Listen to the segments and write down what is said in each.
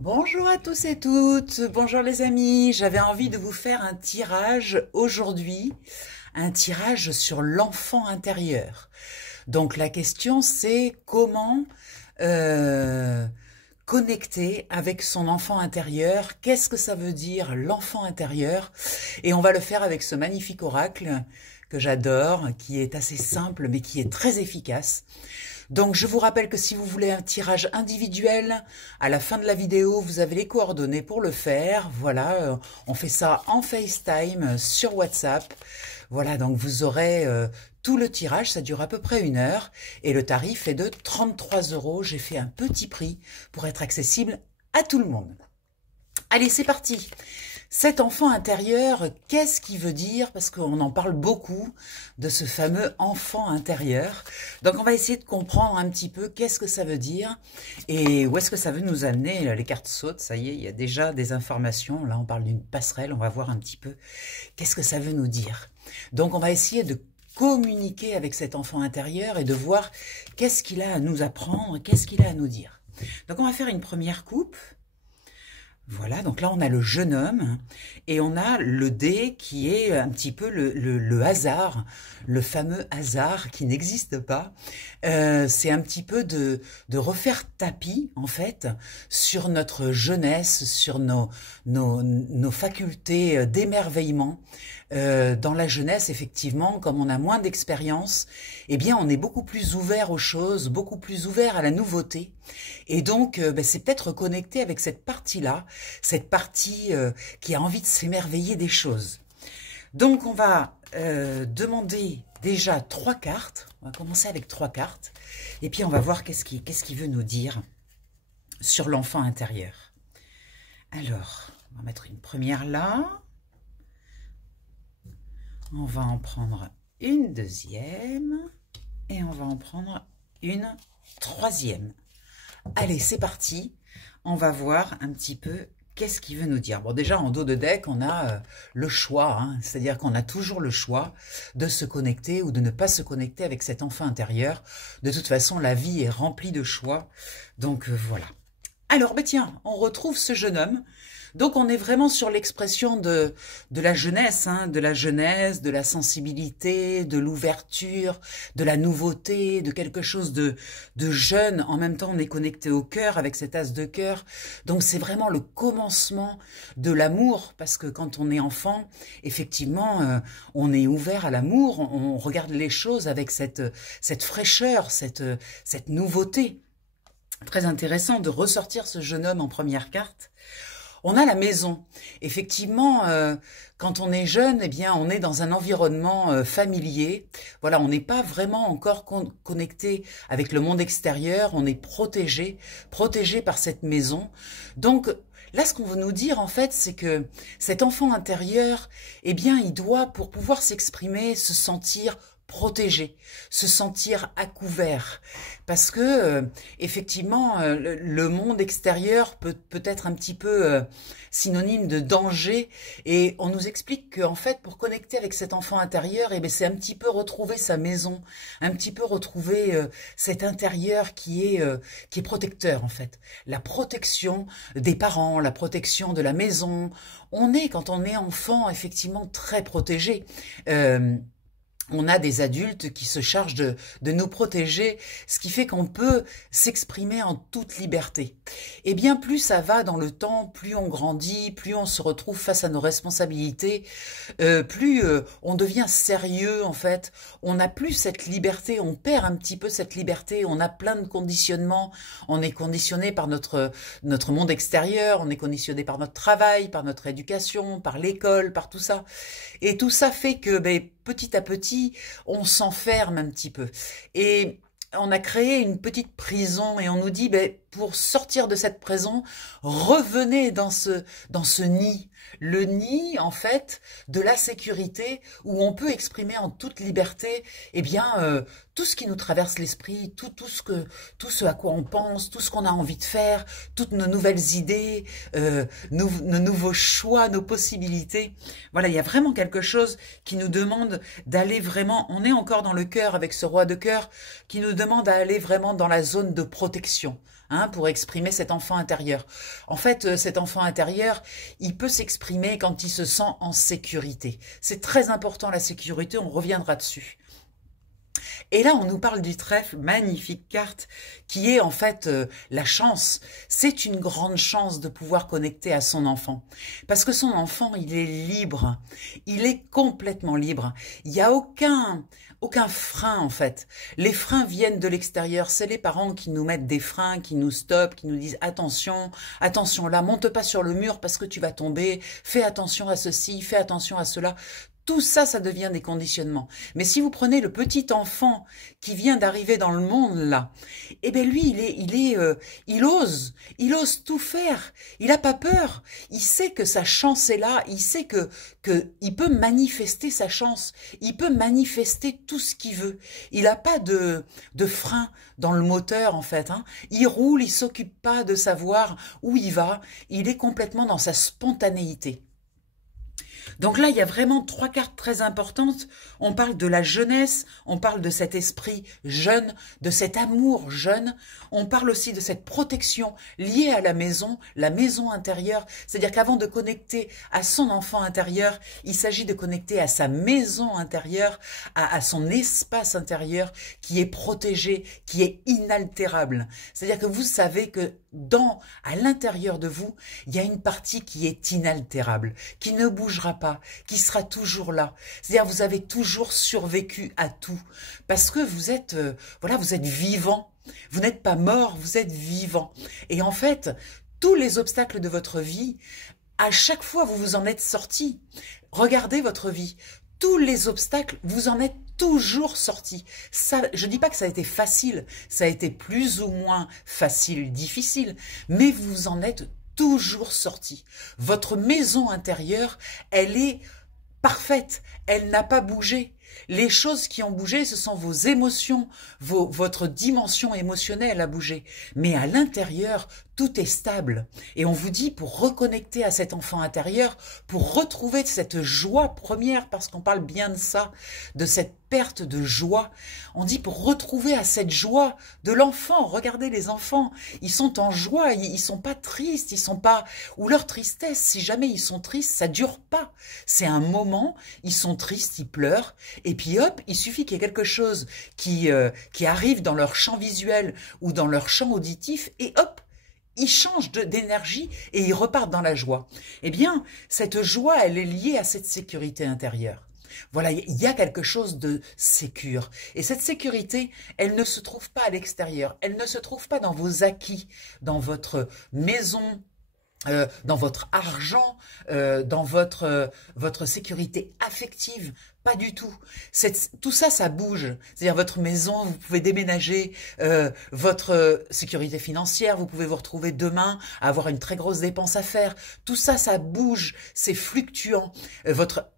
Bonjour à tous et toutes, bonjour les amis, j'avais envie de vous faire un tirage aujourd'hui, un tirage sur l'enfant intérieur. Donc la question c'est comment connecter avec son enfant intérieur, qu'est-ce que ça veut dire l'enfant intérieur? Et on va le faire avec ce magnifique oracle que j'adore, qui est assez simple mais qui est très efficace. Donc je vous rappelle que si vous voulez un tirage individuel, à la fin de la vidéo, vous avez les coordonnées pour le faire. Voilà, on fait ça en FaceTime sur WhatsApp. Voilà, donc vous aurez tout le tirage, ça dure à peu près 1 heure. Et le tarif est de 33 €. J'ai fait un petit prix pour être accessible à tout le monde. Allez, c'est parti! Cet enfant intérieur, qu'est-ce qu'il veut dire? Parce qu'on en parle beaucoup de ce fameux enfant intérieur. Donc on va essayer de comprendre un petit peu qu'est-ce que ça veut dire et où est-ce que ça veut nous amener. Les cartes sautent, ça y est, il y a déjà des informations. Là, on parle d'une passerelle, on va voir un petit peu qu'est-ce que ça veut nous dire. Donc on va essayer de communiquer avec cet enfant intérieur et de voir qu'est-ce qu'il a à nous apprendre, qu'est-ce qu'il a à nous dire. Donc on va faire une première coupe. Voilà, donc là on a le jeune homme et on a le dé qui est un petit peu le hasard, le fameux hasard qui n'existe pas. C'est un petit peu de refaire tapis en fait sur notre jeunesse, sur nos facultés d'émerveillement. Dans la jeunesse, effectivement, comme on a moins d'expérience, eh bien on est beaucoup plus ouvert aux choses, beaucoup plus ouvert à la nouveauté. Et donc c'est peut-être connecté avec cette partie-là, cette partie qui a envie de s'émerveiller des choses. Donc on va demander déjà 3 cartes, on va commencer avec 3 cartes, et puis on va voir qu'est-ce qu'il veut nous dire sur l'enfant intérieur. Alors, on va mettre une première là, on va en prendre une deuxième, et on va en prendre une troisième. Allez, c'est parti, on va voir un petit peu qu'est-ce qu'il veut nous dire. Bon, déjà, en dos de deck, on a le choix, hein, c'est-à-dire qu'on a toujours le choix de se connecter ou de ne pas se connecter avec cet enfant intérieur. De toute façon, la vie est remplie de choix, donc voilà. Alors, tiens, on retrouve ce jeune homme. Donc, on est vraiment sur l'expression de la jeunesse, hein, de la sensibilité, de l'ouverture, de la nouveauté, de quelque chose de jeune. En même temps, on est connecté au cœur avec cet as de cœur. Donc, c'est vraiment le commencement de l'amour, parce que quand on est enfant, effectivement, on est ouvert à l'amour, on regarde les choses avec cette fraîcheur, cette nouveauté. Très intéressant de ressortir ce jeune homme en première carte. On a la maison. Effectivement, quand on est jeune, eh bien, on est dans un environnement familier. Voilà, on n'est pas vraiment encore connecté avec le monde extérieur. On est protégé par cette maison. Donc, là, ce qu'on veut nous dire, en fait, c'est que cet enfant intérieur, eh bien, il doit, pour pouvoir s'exprimer, se sentir protégé, se sentir à couvert, parce que effectivement le monde extérieur peut être un petit peu synonyme de danger, et on nous explique qu'en fait pour connecter avec cet enfant intérieur, eh bien c'est un petit peu retrouver sa maison, un petit peu retrouver cet intérieur qui est protecteur en fait, la protection des parents, la protection de la maison. Quand on est enfant, effectivement très protégé. On a des adultes qui se chargent de nous protéger, ce qui fait qu'on peut s'exprimer en toute liberté. Et bien plus ça va dans le temps, plus on grandit, plus on se retrouve face à nos responsabilités, plus on devient sérieux en fait. On n'a plus cette liberté, on perd un petit peu cette liberté, on a plein de conditionnements, on est conditionné par notre monde extérieur, on est conditionné par notre travail, par notre éducation, par l'école, par tout ça. Et tout ça fait que petit à petit, on s'enferme un petit peu. Et on a créé une petite prison et on nous dit, pour sortir de cette prison, revenez dans ce nid. Le nid, en fait, de la sécurité où on peut exprimer en toute liberté, eh bien, tout ce qui nous traverse l'esprit, tout ce à quoi on pense, tout ce qu'on a envie de faire, toutes nos nouvelles idées, nos nouveaux choix, nos possibilités. Voilà, il y a vraiment quelque chose qui nous demande d'aller vraiment, on est encore dans le cœur avec ce roi de cœur, qui nous demande à aller vraiment dans la zone de protection. Hein, hein, pour exprimer cet enfant intérieur. En fait, cet enfant intérieur, il peut s'exprimer quand il se sent en sécurité. C'est très important, la sécurité, on reviendra dessus. Et là, on nous parle du trèfle, magnifique carte, qui est en fait la chance. C'est une grande chance de pouvoir connecter à son enfant. Parce que son enfant, il est libre. Il est complètement libre. Il n'y a aucun frein en fait. Les freins viennent de l'extérieur. C'est les parents qui nous mettent des freins, qui nous stoppent, qui nous disent attention, attention là, monte pas sur le mur parce que tu vas tomber, fais attention à ceci, fais attention à cela. Tout ça, ça devient des conditionnements. Mais si vous prenez le petit enfant qui vient d'arriver dans le monde là, eh bien lui, il ose tout faire. Il n'a pas peur. Il sait que sa chance est là. Il sait que il peut manifester sa chance. Il peut manifester tout ce qu'il veut. Il n'a pas de frein dans le moteur en fait. Hein. Il roule, il s'occupe pas de savoir où il va. Il est complètement dans sa spontanéité. Donc là, il y a vraiment 3 cartes très importantes. On parle de la jeunesse, on parle de cet esprit jeune, de cet amour jeune. On parle aussi de cette protection liée à la maison intérieure. C'est-à-dire qu'avant de connecter à son enfant intérieur, il s'agit de connecter à sa maison intérieure, à son espace intérieur qui est protégé, qui est inaltérable. C'est-à-dire que vous savez que à l'intérieur de vous, il y a une partie qui est inaltérable, qui ne bougera pas, qui sera toujours là. C'est-à-dire vous avez toujours survécu à tout parce que vous êtes vous êtes vivant. Vous n'êtes pas mort, vous êtes vivant. Et en fait, tous les obstacles de votre vie, à chaque fois vous vous en êtes sorti. Regardez votre vie. Tous les obstacles, vous en êtes toujours sorti. Ça, je dis pas que ça a été facile, ça a été plus ou moins facile, difficile, mais vous en êtes toujours sorti. Votre maison intérieure, elle est parfaite, elle n'a pas bougé. Les choses qui ont bougé, ce sont vos émotions, votre dimension émotionnelle a bougé. Mais à l'intérieur, tout est stable. Et on vous dit, pour reconnecter à cet enfant intérieur, pour retrouver cette joie première, parce qu'on parle bien de ça, de cette perte de joie, on dit pour retrouver à cette joie de l'enfant. Regardez les enfants, ils sont en joie, ils sont pas tristes, ils sont pas... Ou leur tristesse, si jamais ils sont tristes, ça dure pas. C'est un moment, ils sont tristes, ils pleurent, et puis hop, il suffit qu'il y ait quelque chose qui arrive dans leur champ visuel ou dans leur champ auditif, et hop, ils changent d'énergie et ils repartent dans la joie. Eh bien, cette joie, elle est liée à cette sécurité intérieure. Voilà, il y a quelque chose de sécure. Et cette sécurité, elle ne se trouve pas à l'extérieur. Elle ne se trouve pas dans vos acquis, dans votre maison, dans votre argent, dans votre sécurité affective. Pas du tout. Tout ça, ça bouge. C'est-à-dire votre maison, vous pouvez déménager, votre sécurité financière, vous pouvez vous retrouver demain à avoir une très grosse dépense à faire. Tout ça, ça bouge, c'est fluctuant. Votre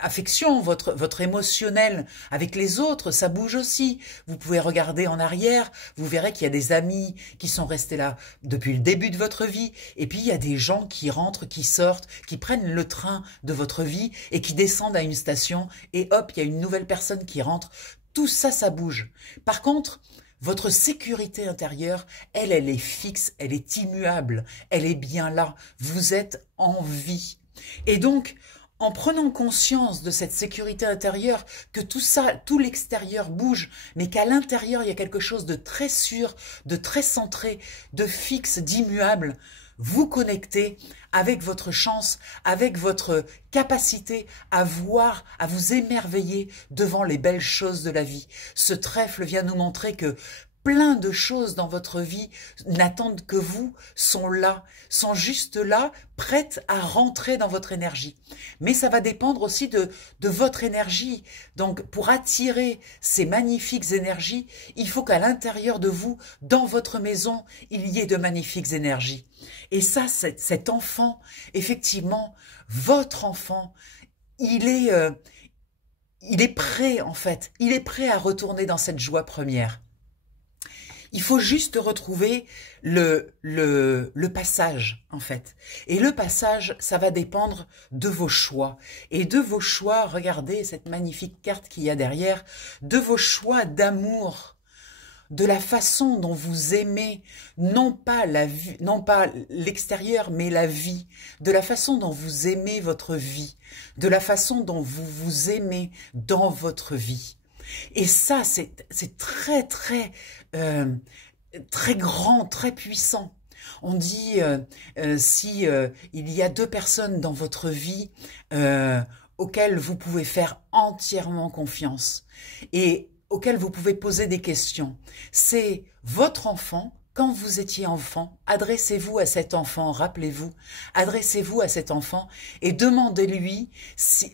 affection, votre émotionnel avec les autres, ça bouge aussi. Vous pouvez regarder en arrière, vous verrez qu'il y a des amis qui sont restés là depuis le début de votre vie. Et puis, il y a des gens qui rentrent, qui sortent, qui prennent le train de votre vie et qui descendent à une station. Et hop, il y a une nouvelle personne qui rentre. Tout ça, ça bouge. Par contre, votre sécurité intérieure, elle est fixe, elle est immuable, elle est bien là. Vous êtes en vie. Et donc, en prenant conscience de cette sécurité intérieure, que tout ça, tout l'extérieur bouge, mais qu'à l'intérieur, il y a quelque chose de très sûr, de très centré, de fixe, d'immuable, vous connectez avec votre chance, avec votre capacité à voir, à vous émerveiller devant les belles choses de la vie. Ce trèfle vient nous montrer que plein de choses dans votre vie n'attendent que vous, sont là, sont juste là, prêtes à rentrer dans votre énergie. Mais ça va dépendre aussi de votre énergie. Donc, pour attirer ces magnifiques énergies, il faut qu'à l'intérieur de vous, dans votre maison, il y ait de magnifiques énergies. Et ça, cet enfant, effectivement, votre enfant, il est prêt, en fait. Il est prêt à retourner dans cette joie première. Il faut juste retrouver le passage, en fait. Et le passage, ça va dépendre de vos choix. Et de vos choix, regardez cette magnifique carte qu'il y a derrière, de vos choix d'amour de la façon dont vous aimez, non pas la vie, non pas l'extérieur, mais la vie, de la façon dont vous aimez votre vie, de la façon dont vous vous aimez dans votre vie. Et ça, c'est très, très, très grand, très puissant. On dit, si il y a deux personnes dans votre vie auxquelles vous pouvez faire entièrement confiance et auxquelles vous pouvez poser des questions, c'est votre enfant. Quand vous étiez enfant, adressez-vous à cet enfant, rappelez-vous, adressez-vous à cet enfant et demandez-lui,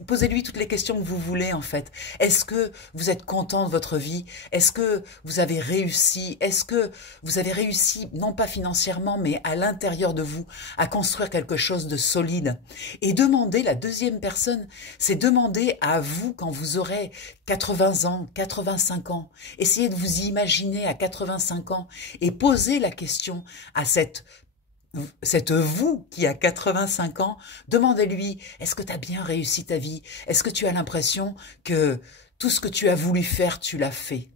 posez-lui toutes les questions que vous voulez en fait. Est-ce que vous êtes content de votre vie? Est-ce que vous avez réussi? Est-ce que vous avez réussi, non pas financièrement, mais à l'intérieur de vous, à construire quelque chose de solide? Et demandez, la deuxième personne, c'est demander à vous quand vous aurez 80 ans, 85 ans. Essayez de vous imaginer à 85 ans et posez la question à cette vous qui a 85 ans, demandez-lui, est-ce que tu as bien réussi ta vie? Est-ce que tu as l'impression que tout ce que tu as voulu faire, tu l'as fait?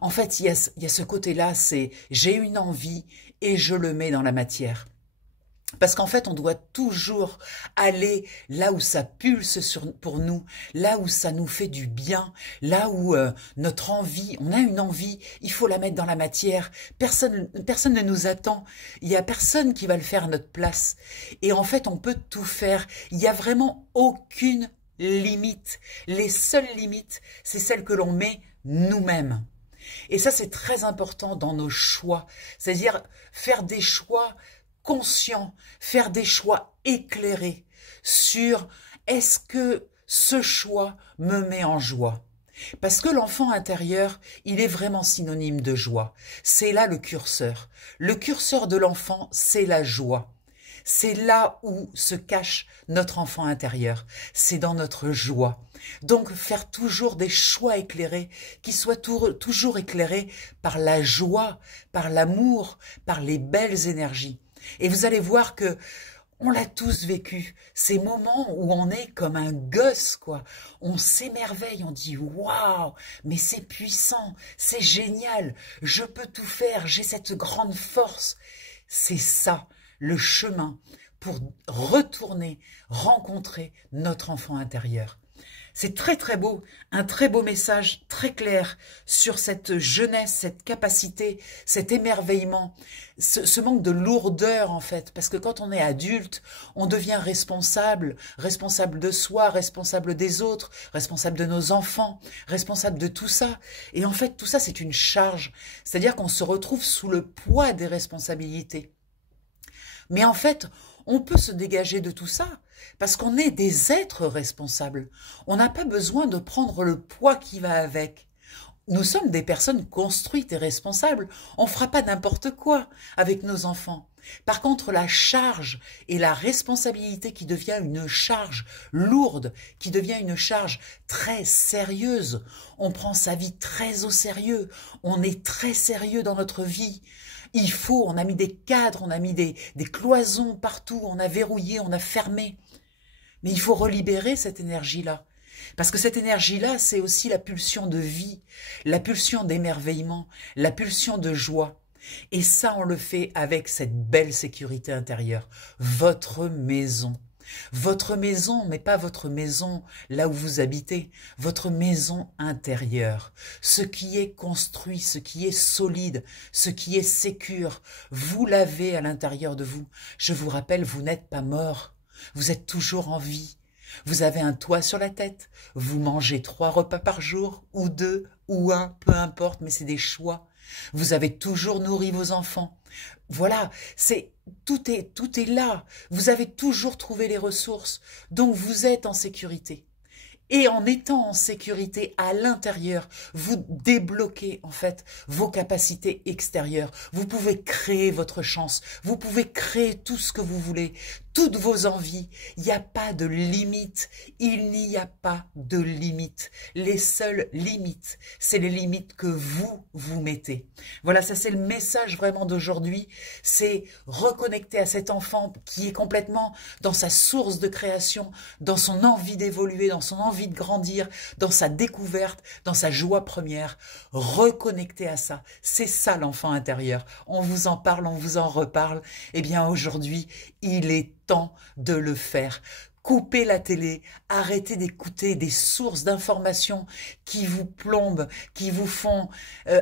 En fait, il y a ce côté-là, c'est j'ai une envie et je le mets dans la matière. Parce qu'en fait, on doit toujours aller là où ça pulse pour nous, là où ça nous fait du bien, là où notre envie, on a une envie, il faut la mettre dans la matière. Personne ne nous attend. Il y a personne qui va le faire à notre place. Et en fait, on peut tout faire. Il n'y a vraiment aucune limite. Les seules limites, c'est celles que l'on met nous-mêmes. Et ça, c'est très important dans nos choix. C'est-à-dire faire des choix conscient, faire des choix éclairés sur est-ce que ce choix me met en joie? Parce que l'enfant intérieur, il est vraiment synonyme de joie. C'est là le curseur. Le curseur de l'enfant, c'est la joie. C'est là où se cache notre enfant intérieur. C'est dans notre joie. Donc, faire toujours des choix éclairés qui soient toujours éclairés par la joie, par l'amour, par les belles énergies. Et vous allez voir que on l'a tous vécu, ces moments où on est comme un gosse, quoi. On s'émerveille, on dit « Waouh, mais c'est puissant, c'est génial, je peux tout faire, j'ai cette grande force. » C'est ça, le chemin pour retourner, rencontrer notre enfant intérieur. C'est très très beau, un très beau message très clair sur cette jeunesse, cette capacité, cet émerveillement, ce manque de lourdeur en fait, parce que quand on est adulte, on devient responsable, responsable de soi, responsable des autres, responsable de nos enfants, responsable de tout ça. Et en fait, tout ça c'est une charge, c'est-à-dire qu'on se retrouve sous le poids des responsabilités. Mais en fait, on peut se dégager de tout ça, parce qu'on est des êtres responsables. On n'a pas besoin de prendre le poids qui va avec. Nous sommes des personnes construites et responsables. On ne fera pas n'importe quoi avec nos enfants. Par contre, la charge et la responsabilité qui devient une charge lourde, qui devient une charge très sérieuse, on prend sa vie très au sérieux, on est très sérieux dans notre vie. On a mis des cadres, on a mis des cloisons partout, on a verrouillé, on a fermé. Mais il faut relibérer cette énergie-là. Parce que cette énergie-là, c'est aussi la pulsion de vie, la pulsion d'émerveillement, la pulsion de joie. Et ça, on le fait avec cette belle sécurité intérieure. Votre maison. Votre maison, mais pas votre maison là où vous habitez, votre maison intérieure, ce qui est construit, ce qui est solide, ce qui est sécure, vous l'avez à l'intérieur de vous. Je vous rappelle, vous n'êtes pas mort, vous êtes toujours en vie. Vous avez un toit sur la tête, vous mangez 3 repas par jour, ou 2, ou 1, peu importe, mais c'est des choix. Vous avez toujours nourri vos enfants. Voilà, tout est là. Vous avez toujours trouvé les ressources. Donc vous êtes en sécurité. Et en étant en sécurité à l'intérieur, vous débloquez en fait vos capacités extérieures. Vous pouvez créer votre chance. Vous pouvez créer tout ce que vous voulez. toutes vos envies. Il n'y a pas de limite. Il n'y a pas de limite. Les seules limites, c'est les limites que vous mettez. Voilà, ça c'est le message vraiment d'aujourd'hui. C'est reconnecter à cet enfant qui est complètement dans sa source de création, dans son envie d'évoluer, dans son envie de grandir, dans sa découverte, dans sa joie première. Reconnecter à ça. C'est ça l'enfant intérieur. On vous en parle, on vous en reparle. Eh bien aujourd'hui, il est temps de le faire. Coupez la télé, arrêtez d'écouter des sources d'informations qui vous plombent, qui vous font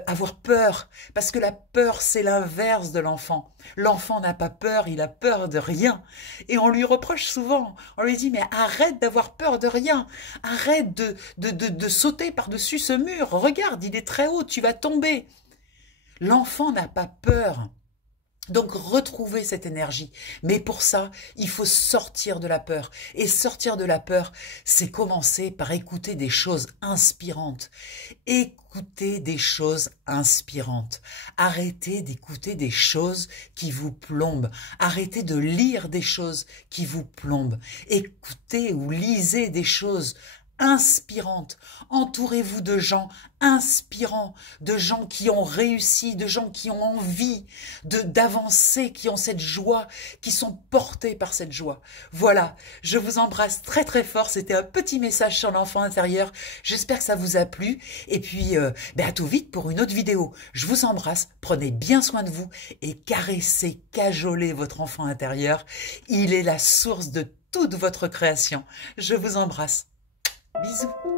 avoir peur. Parce que la peur, c'est l'inverse de l'enfant. L'enfant n'a pas peur, il a peur de rien. Et on lui reproche souvent, on lui dit mais arrête d'avoir peur de rien, arrête de sauter par-dessus ce mur, regarde, il est très haut, tu vas tomber. L'enfant n'a pas peur. Donc, retrouvez cette énergie. Mais pour ça, il faut sortir de la peur. Et sortir de la peur, c'est commencer par écouter des choses inspirantes. Écoutez des choses inspirantes. Arrêtez d'écouter des choses qui vous plombent. Arrêtez de lire des choses qui vous plombent. Écoutez ou lisez des choses inspirantes. Entourez-vous de gens inspirants, de gens qui ont réussi, de gens qui ont envie d'avancer, qui ont cette joie, qui sont portés par cette joie. Voilà, je vous embrasse très très fort. C'était un petit message sur l'enfant intérieur. J'espère que ça vous a plu. Et puis, à tout vite pour une autre vidéo. Je vous embrasse, prenez bien soin de vous et caressez, cajolez votre enfant intérieur. Il est la source de toute votre création. Je vous embrasse. Bisous.